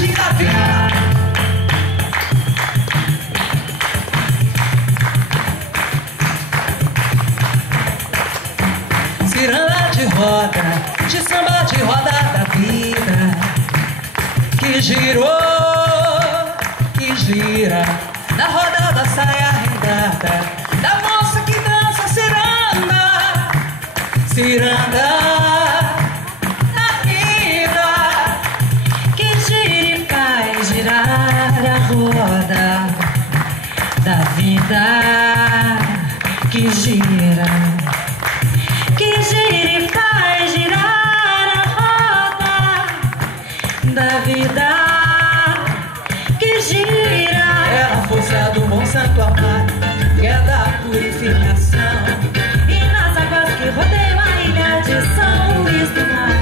Gira, vira. Ciranda de roda, de samba de roda da vida, que girou, que gira, na roda da saia regata, da moça que dança ciranda, ciranda, na vida, que gira e faz girar a roda da vida, que gira. Que gira e faz girar a roda da vida, que gira. É a força do bom santo amado, que é da purificação, e nas águas que rodeiam a ilha de São Luís do Mar.